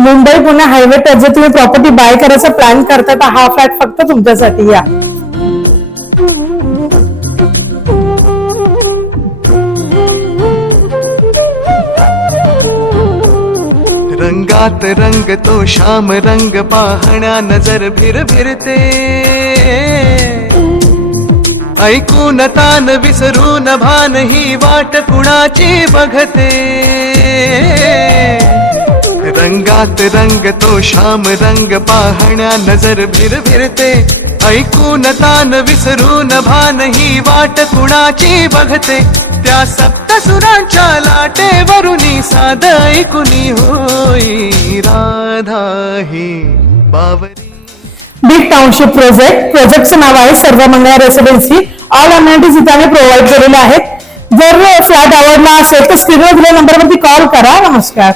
Mumbai Pune highway touch जर तुम्ही property bye करायचा प्लॅन करता तर हा फ्लॅट फक्त तुमच्यासाठी या. रंगात रंग तो श्याम रंग पाहण्या नजर भिरभिरते. ऐकून तान विसरून भान ही वाट कुणाची बघते. रंगात रंग तो श्याम रंग पाहण्या नजर भिरभिरते. ऐकून तान विसरून भान ही वाट कुणाची बघते. त्या सप्तसुरांच्या लाटेवरुनी साध ऐकुनी होई राधा ही बावरी. बिग टाउनशिप प्रोजेक्टचं नाव आहे सर्वमंगला रेसिडेन्सी. ऑल अमेनिटीज इथे आम्ही प्रोव्हाइड केलेले आहेत. जर फ्लॅट आवडला असेल तर स्क्रीनवर दिलेल्या नंबरवरती कॉल करा. नमस्कार.